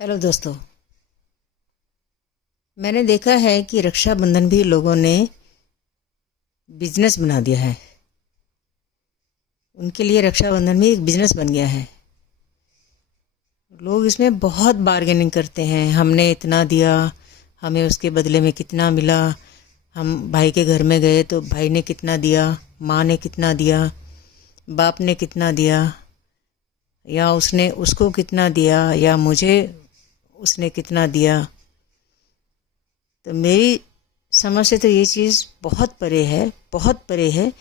Hello दोस्तों। मैंने देखा है कि रक्षाबंधन भी लोगों ने बिजनेस बना दिया है। उनके लिए रक्षाबंधन भी एक बिजनेस बन गया है। लोग इसमें बहुत बार्गेनिंग करते हैं। हमने इतना दिया, हमें उसके बदले में कितना मिला। हम भाई के घर में गए तो भाई ने कितना दिया, माँ ने कितना दिया, बाप ने कितना दिया, या उसने उसको कितना दिया, या मुझे उसने कितना दिया। तो मेरी समझ से तो ये चीज़ बहुत परे है, बहुत परे है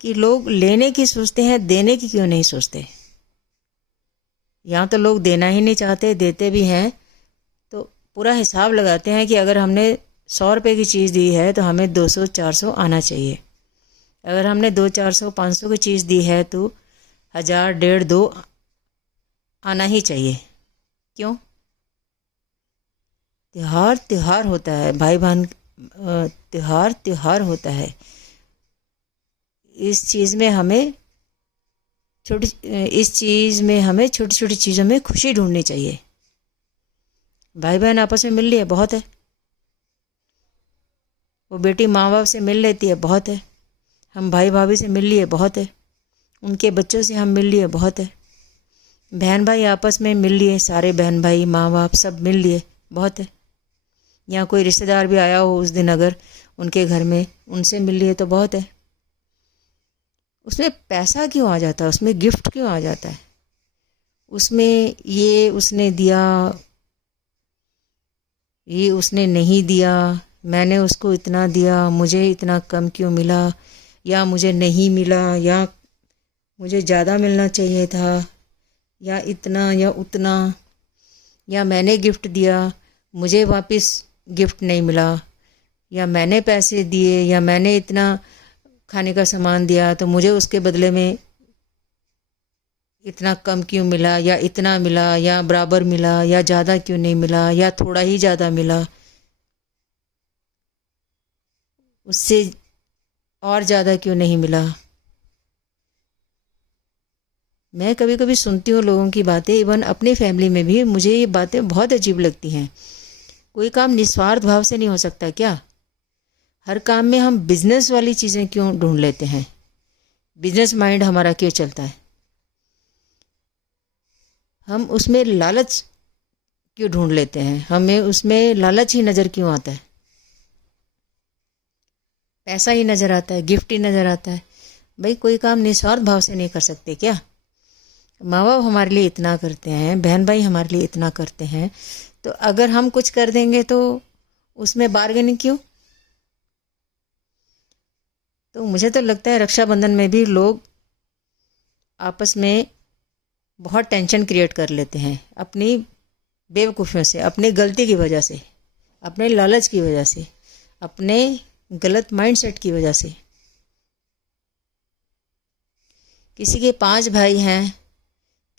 कि लोग लेने की सोचते हैं, देने की क्यों नहीं सोचते। यहाँ तो लोग देना ही नहीं चाहते, देते भी हैं तो पूरा हिसाब लगाते हैं कि अगर हमने 100 रुपये की चीज़ दी है तो हमें 200-400 आना चाहिए। अगर हमने 200-400-500 की चीज़ दी है तो 1000, 1.5, 2 आना ही चाहिए। क्यों? त्योहार त्योहार होता है भाई बहन, त्योहार त्योहार होता है। इस चीज़ में हमें छोटी इस चीज़ में हमें छोटी छोटी चीज़ों में खुशी ढूंढनी चाहिए। भाई बहन आपस में मिल लिए बहुत है। वो बेटी माँ बाप से मिल लेती है, बहुत है। हम भाई भाभी से मिल लिए, बहुत है। उनके बच्चों से हम मिल लिए, बहुत है। बहन भाई आपस में मिल लिए, सारे बहन भाई माँ बाप सब मिल लिए, बहुत है। या कोई रिश्तेदार भी आया हो उस दिन, अगर उनके घर में, उनसे मिल लिए तो बहुत है। उसमें पैसा क्यों आ जाता है, उसमें गिफ्ट क्यों आ जाता है, उसमें ये उसने दिया, ये उसने नहीं दिया, मैंने उसको इतना दिया, मुझे इतना कम क्यों मिला, या मुझे नहीं मिला, या मुझे ज़्यादा मिलना चाहिए था, या इतना या उतना, या मैंने गिफ्ट दिया, मुझे वापस गिफ्ट नहीं मिला, या मैंने पैसे दिए, या मैंने इतना खाने का सामान दिया तो मुझे उसके बदले में इतना कम क्यों मिला, या इतना मिला, या बराबर मिला, या ज़्यादा क्यों नहीं मिला, या थोड़ा ही ज़्यादा मिला, उससे और ज़्यादा क्यों नहीं मिला। मैं कभी कभी सुनती हूँ लोगों की बातें, इवन अपनी फैमिली में भी मुझे ये बातें बहुत अजीब लगती हैं। कोई काम निस्वार्थ भाव से नहीं हो सकता क्या? हर काम में हम बिजनेस वाली चीज़ें क्यों ढूंढ लेते हैं? बिजनेस माइंड हमारा क्यों चलता है? हम उसमें लालच क्यों ढूंढ लेते हैं? हमें उसमें लालच ही नज़र क्यों आता है? पैसा ही नज़र आता है, गिफ्ट ही नज़र आता है। भाई कोई काम निस्वार्थ भाव से नहीं कर सकते क्या? माँ बाप हमारे लिए इतना करते हैं, बहन भाई हमारे लिए इतना करते हैं, तो अगर हम कुछ कर देंगे तो उसमें बार्गेनिंग क्यों? तो मुझे तो लगता है रक्षाबंधन में भी लोग आपस में बहुत टेंशन क्रिएट कर लेते हैं, अपनी बेवकूफ़ियों से, अपनी गलती की वजह से, अपने लालच की वजह से, अपने गलत माइंडसेट की वजह से। किसी के 5 भाई हैं,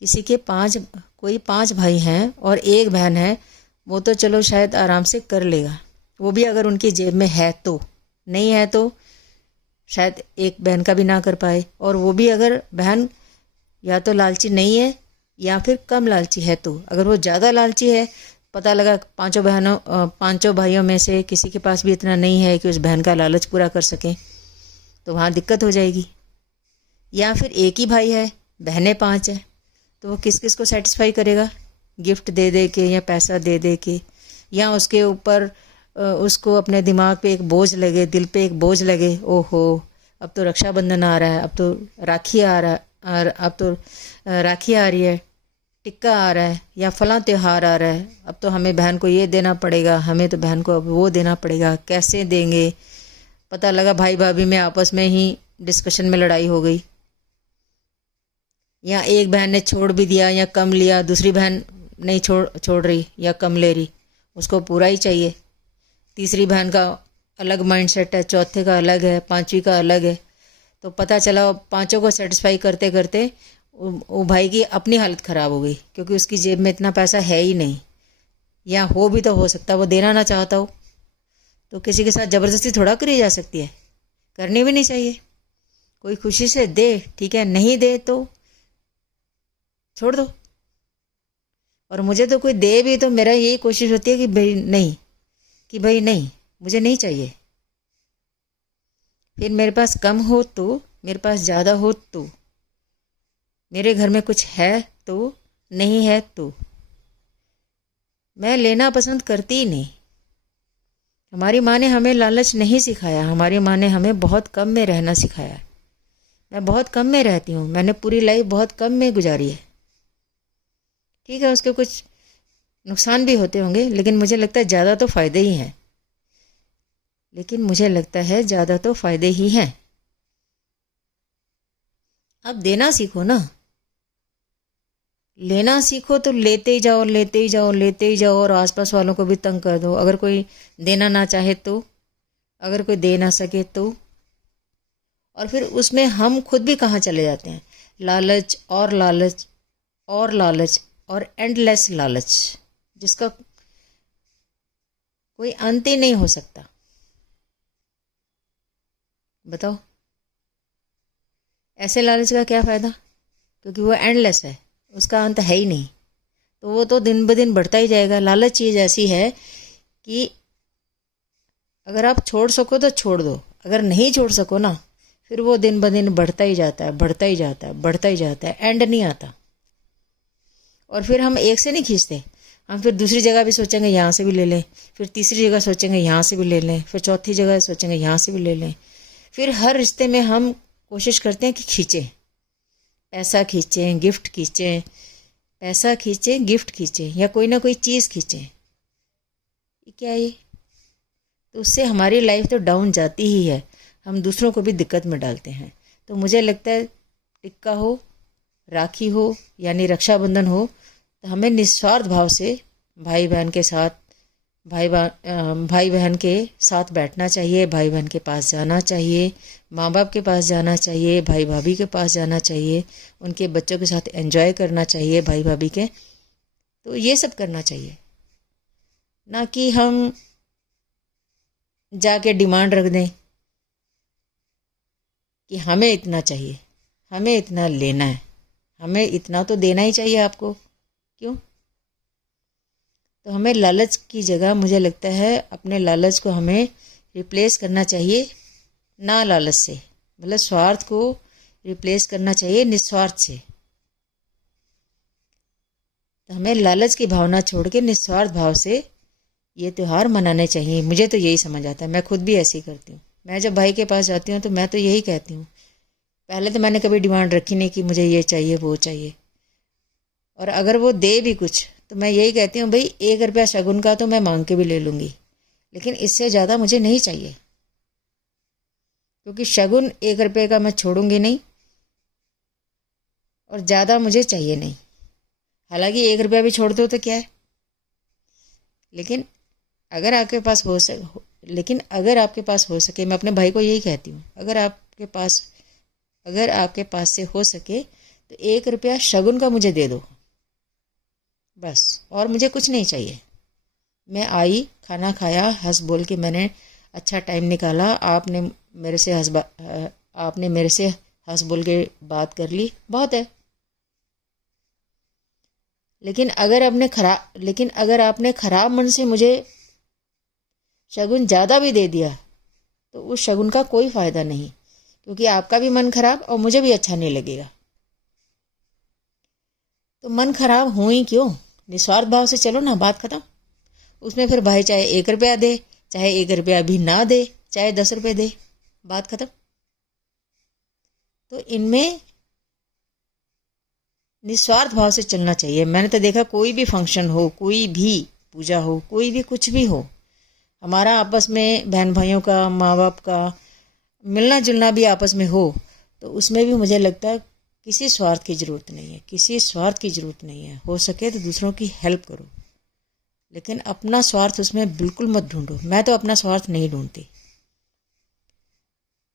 किसी के 5, कोई 5 भाई हैं और एक बहन है, वो तो चलो शायद आराम से कर लेगा, वो भी अगर उनकी जेब में है तो। नहीं है तो शायद एक बहन का भी ना कर पाए, और वो भी अगर बहन या तो लालची नहीं है या फिर कम लालची है। तो अगर वो ज़्यादा लालची है, पता लगा पांचों भाइयों में से किसी के पास भी इतना नहीं है कि उस बहन का लालच पूरा कर सकें, तो वहाँ दिक्कत हो जाएगी। या फिर एक ही भाई है, बहनें 5 हैं, तो वो किस किस को सेटिस्फाई करेगा? गिफ्ट दे दे के, या पैसा दे दे के, या उसके ऊपर उसको अपने दिमाग पे एक बोझ लगे, दिल पे एक बोझ लगे, ओहो अब तो रक्षाबंधन आ रहा है, अब तो राखी आ रहा है, अब तो राखी आ रही है, टिक्का आ रहा है, या फलां त्योहार आ रहा है, अब तो हमें बहन को ये देना पड़ेगा, हमें तो बहन को अब वो देना पड़ेगा, कैसे देंगे? पता लगा भाई भाभी में आपस में ही डिस्कशन में लड़ाई हो गई, या एक बहन ने छोड़ भी दिया या कम लिया, दूसरी बहन नहीं छोड़ रही या कम ले रही, उसको पूरा ही चाहिए। तीसरी बहन का अलग माइंडसेट है, चौथे का अलग है, पांचवी का अलग है। तो पता चला पांचों को सेटिस्फाई करते करते वो भाई की अपनी हालत ख़राब हो गई, क्योंकि उसकी जेब में इतना पैसा है ही नहीं, या हो भी तो हो सकता वो देना ना चाहता हो। तो किसी के साथ ज़बरदस्ती थोड़ा करी जा सकती है, करनी भी नहीं चाहिए। कोई खुशी से दे ठीक है, नहीं दे तो छोड़ दो। और मुझे तो कोई दे भी तो मेरा यही कोशिश होती है कि भाई नहीं मुझे नहीं चाहिए। फिर मेरे पास कम हो तो, मेरे पास ज़्यादा हो तो, मेरे घर में कुछ है तो, नहीं है तो, मैं लेना पसंद करती ही नहीं। हमारी माँ ने हमें लालच नहीं सिखाया, हमारी माँ ने हमें बहुत कम में रहना सिखाया। मैं बहुत कम में रहती हूँ, मैंने पूरी लाइफ बहुत कम में गुजारी है। ठीक है, उसके कुछ नुकसान भी होते होंगे, लेकिन मुझे लगता है ज़्यादा तो फ़ायदे ही हैं। अब देना सीखो ना, लेना सीखो तो लेते ही जाओ, लेते ही जाओ, लेते ही जाओ, और आसपास वालों को भी तंग कर दो। अगर कोई देना ना चाहे तो, अगर कोई दे ना सके तो, और फिर उसमें हम खुद भी कहाँ चले जाते हैं, लालच और लालच और लालच और एंडलेस लालच, जिसका कोई अंत ही नहीं हो सकता। बताओ ऐसे लालच का क्या फ़ायदा, क्योंकि वो एंडलेस है, उसका अंत है ही नहीं। तो वो तो दिन ब दिन बढ़ता ही जाएगा। लालच चीज़ ऐसी है कि अगर आप छोड़ सको तो छोड़ दो, अगर नहीं छोड़ सको ना, फिर वो दिन ब दिन बढ़ता ही जाता है, बढ़ता ही जाता है, बढ़ता ही जाता है, एंड नहीं आता। और फिर हम एक से नहीं खींचते, हम फिर दूसरी जगह भी सोचेंगे यहाँ से भी ले लें, फिर तीसरी जगह सोचेंगे यहाँ से भी ले लें, फिर चौथी जगह सोचेंगे यहाँ से भी ले लें। फिर हर रिश्ते में हम कोशिश करते हैं कि खींचें, पैसा खींचें, गिफ्ट खींचें, पैसा खींचें, गिफ्ट खींचें, या कोई ना कोई चीज़ खींचें। ये क्या है? तो उससे हमारी लाइफ तो डाउन जाती ही है, हम दूसरों को भी दिक्कत में डालते हैं। तो मुझे लगता है टिक्का हो, राखी हो, यानी रक्षाबंधन हो, तो हमें निस्वार्थ भाव से भाई बहन के साथ, भाई बहन के साथ बैठना चाहिए, भाई बहन के पास जाना चाहिए, माँ बाप के पास जाना चाहिए, भाई भाभी के पास जाना चाहिए, उनके बच्चों के साथ एंजॉय करना चाहिए भाई भाभी के। तो ये सब करना चाहिए, ना कि हम जाके डिमांड रख दें कि हमें इतना चाहिए, हमें इतना लेना है, हमें इतना तो देना ही चाहिए आपको। क्यों? तो हमें लालच की जगह मुझे लगता है अपने लालच को हमें रिप्लेस करना चाहिए ना लालच से, मतलब स्वार्थ को रिप्लेस करना चाहिए निस्वार्थ से। तो हमें लालच की भावना छोड़ के निस्वार्थ भाव से ये त्यौहार मनाने चाहिए। मुझे तो यही समझ आता है, मैं खुद भी ऐसे ही करती हूँ। मैं जब भाई के पास जाती हूँ तो मैं तो यही कहती हूँ, पहले तो मैंने कभी डिमांड रखी नहीं कि मुझे ये चाहिए वो चाहिए, और अगर वो दे भी कुछ तो मैं यही कहती हूँ भाई 1 रुपया शगुन का तो मैं मांग के भी ले लूँगी, लेकिन इससे ज़्यादा मुझे नहीं चाहिए, क्योंकि शगुन 1 रुपये का मैं छोड़ूंगी नहीं, और ज़्यादा मुझे चाहिए नहीं। हालांकि 1 रुपया भी छोड़ दो तो क्या है, लेकिन अगर आपके पास हो सके, मैं अपने भाई को यही कहती हूँ, अगर आपके पास से हो सके तो 1 रुपया शगुन का मुझे दे दो बस, और मुझे कुछ नहीं चाहिए। मैं आई, खाना खाया, हंस बोल के मैंने अच्छा टाइम निकाला, आपने मेरे से हंस बोल के बात कर ली, बहुत है। लेकिन अगर आपने खराब मन से मुझे शगुन ज़्यादा भी दे दिया तो उस शगुन का कोई फ़ायदा नहीं, क्योंकि आपका भी मन खराब और मुझे भी अच्छा नहीं लगेगा। तो मन खराब हो ही क्यों, निस्वार्थ भाव से चलो ना, बात खत्म। उसमें फिर भाई चाहे 1 रुपया दे, चाहे 1 रुपया भी ना दे, चाहे 10 रुपये दे, बात खत्म। तो इनमें निस्वार्थ भाव से चलना चाहिए। मैंने तो देखा कोई भी फंक्शन हो, कोई भी पूजा हो, कोई भी कुछ भी हो, हमारा आपस में बहन भाइयों का, माँ बाप का मिलना जुलना भी आपस में हो, तो उसमें भी मुझे लगता है किसी स्वार्थ की ज़रूरत नहीं है, किसी स्वार्थ की ज़रूरत नहीं है। हो सके तो दूसरों की हेल्प करो, लेकिन अपना स्वार्थ उसमें बिल्कुल मत ढूंढो। मैं तो अपना स्वार्थ नहीं ढूंढती।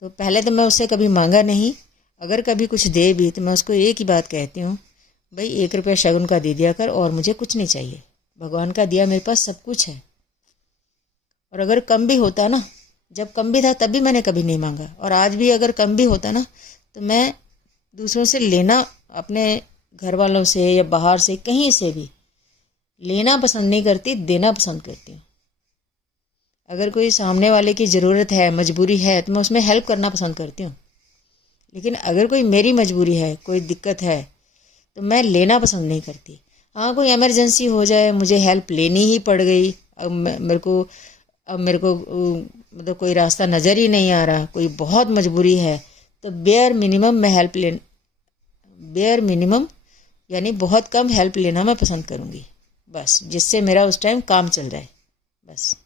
तो पहले तो मैं उससे कभी मांगा नहीं, अगर कभी कुछ दे भी तो मैं उसको एक ही बात कहती हूँ, भाई 1 रुपया शगुन का दे दिया कर, और मुझे कुछ नहीं चाहिए, भगवान का दिया मेरे पास सब कुछ है। और अगर कम भी होता ना, जब कम भी था तब भी मैंने कभी नहीं मांगा, और आज भी अगर कम भी होता ना तो मैं दूसरों से लेना, अपने घर वालों से या बाहर से कहीं से भी लेना पसंद नहीं करती, देना पसंद करती हूँ। अगर कोई सामने वाले की ज़रूरत है, मजबूरी है, तो मैं उसमें हेल्प करना पसंद करती हूँ। लेकिन अगर कोई मेरी मजबूरी है, कोई दिक्कत है, तो मैं लेना पसंद नहीं करती। हाँ, कोई इमरजेंसी हो जाए, मुझे हेल्प लेनी ही पड़ गई, अब मेरे को मतलब कोई रास्ता नज़र ही नहीं आ रहा, कोई बहुत मजबूरी है, तो बेयर मिनिमम यानी बहुत कम हेल्प लेना मैं पसंद करूँगी, बस जिससे मेरा उस टाइम काम चल जाए बस।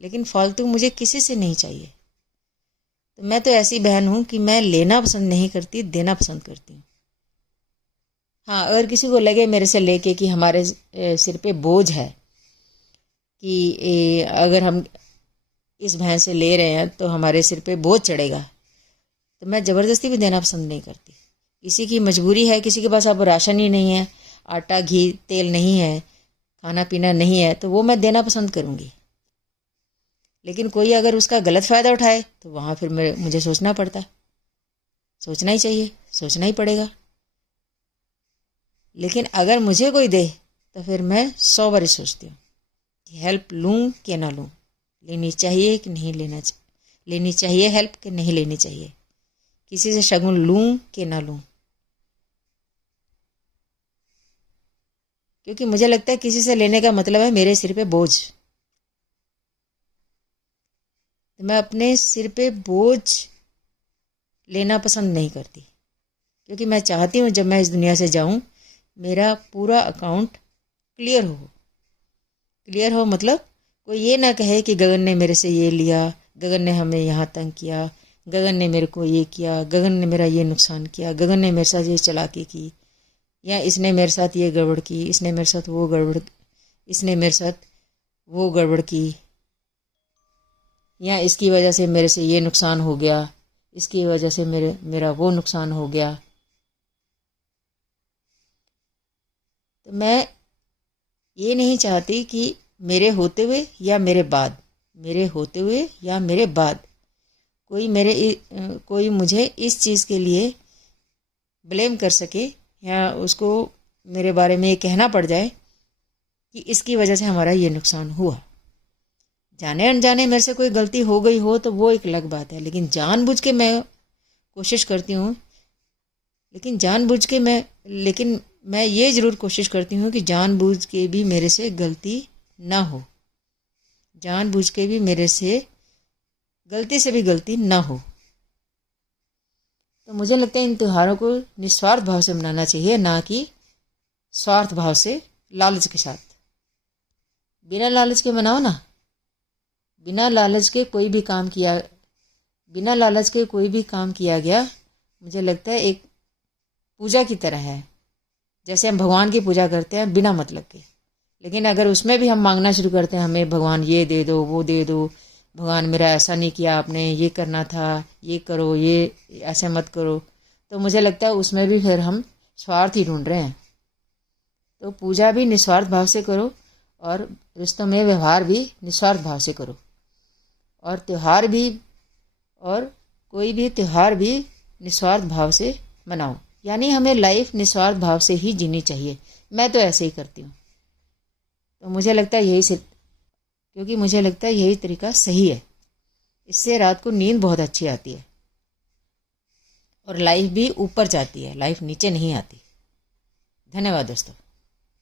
लेकिन फालतू मुझे किसी से नहीं चाहिए। तो मैं तो ऐसी बहन हूँ कि मैं लेना पसंद नहीं करती, देना पसंद करती हूँ। हाँ, अगर किसी को लगे मेरे से लेके कि हमारे सिर पे बोझ है, कि अगर हम इस बहन से ले रहे हैं तो हमारे सिर पे बोझ चढ़ेगा, तो मैं ज़बरदस्ती भी देना पसंद नहीं करती। किसी की मजबूरी है, किसी के पास अब राशन ही नहीं है, आटा घी तेल नहीं है, खाना पीना नहीं है, तो वो मैं देना पसंद करूँगी। लेकिन कोई अगर उसका गलत फ़ायदा उठाए तो वहाँ फिर मुझे सोचना पड़ता, सोचना ही चाहिए, सोचना ही पड़ेगा। लेकिन अगर मुझे कोई दे तो फिर मैं 100 बार सोचती हूँ कि हेल्प लूँ कि ना लूँ, लेनी चाहिए कि नहीं लेनी चाहिए हेल्प कि नहीं लेनी चाहिए, किसी से शगुन लूँ कि ना लूँ। क्योंकि मुझे लगता है किसी से लेने का मतलब है मेरे सिर पे बोझ। तो मैं अपने सिर पे बोझ लेना पसंद नहीं करती, क्योंकि मैं चाहती हूँ जब मैं इस दुनिया से जाऊँ मेरा पूरा अकाउंट क्लियर हो मतलब कोई ये ना कहे कि गगन ने मेरे से ये लिया, गगन ने हमें यहाँ तंग किया, गगन ने मेरे को ये किया, गगन ने मेरा ये नुकसान किया, गगन ने मेरे साथ ये चालाकी की, या इसने मेरे साथ ये गड़बड़ की, इसने मेरे साथ वो गड़बड़ की, या इसकी वजह से मेरे से ये नुकसान हो गया, इसकी वजह से मेरा वो नुकसान हो गया। तो मैं ये नहीं चाहती कि मेरे होते हुए या मेरे बाद कोई मुझे इस चीज़ के लिए ब्लेम कर सके, या उसको मेरे बारे में ये कहना पड़ जाए कि इसकी वजह से हमारा ये नुकसान हुआ। जाने अनजाने मेरे से कोई गलती हो गई हो तो वो एक अलग बात है, लेकिन जानबूझ के मैं कोशिश करती हूँ लेकिन मैं ये ज़रूर कोशिश करती हूँ कि जानबूझ के भी मेरे से गलती ना हो, जानबूझ के भी मेरे से गलती से भी गलती ना हो। तो मुझे लगता है इन त्योहारों को निस्वार्थ भाव से मनाना चाहिए, ना कि स्वार्थ भाव से, लालच के साथ। बिना लालच के मनाओ ना। बिना लालच के कोई भी काम किया गया मुझे लगता है एक पूजा की तरह है। जैसे हम भगवान की पूजा करते हैं बिना मतलब के, लेकिन अगर उसमें भी हम मांगना शुरू करते हैं, हमें भगवान ये दे दो, वो दे दो, भगवान मेरा ऐसा नहीं किया आपने, ये करना था, ये करो, ये ऐसे मत करो, तो मुझे लगता है उसमें भी फिर हम स्वार्थ ही ढूंढ रहे हैं। तो पूजा भी निस्वार्थ भाव से करो, और रिश्तों में व्यवहार भी निस्वार्थ भाव से करो, और कोई भी त्यौहार भी निस्वार्थ भाव से मनाओ। यानी हमें लाइफ निस्वार्थ भाव से ही जीनी चाहिए। मैं तो ऐसे ही करती हूँ। तो मुझे लगता है यही तरीका सही है। इससे रात को नींद बहुत अच्छी आती है, और लाइफ भी ऊपर जाती है, लाइफ नीचे नहीं आती। धन्यवाद दोस्तों।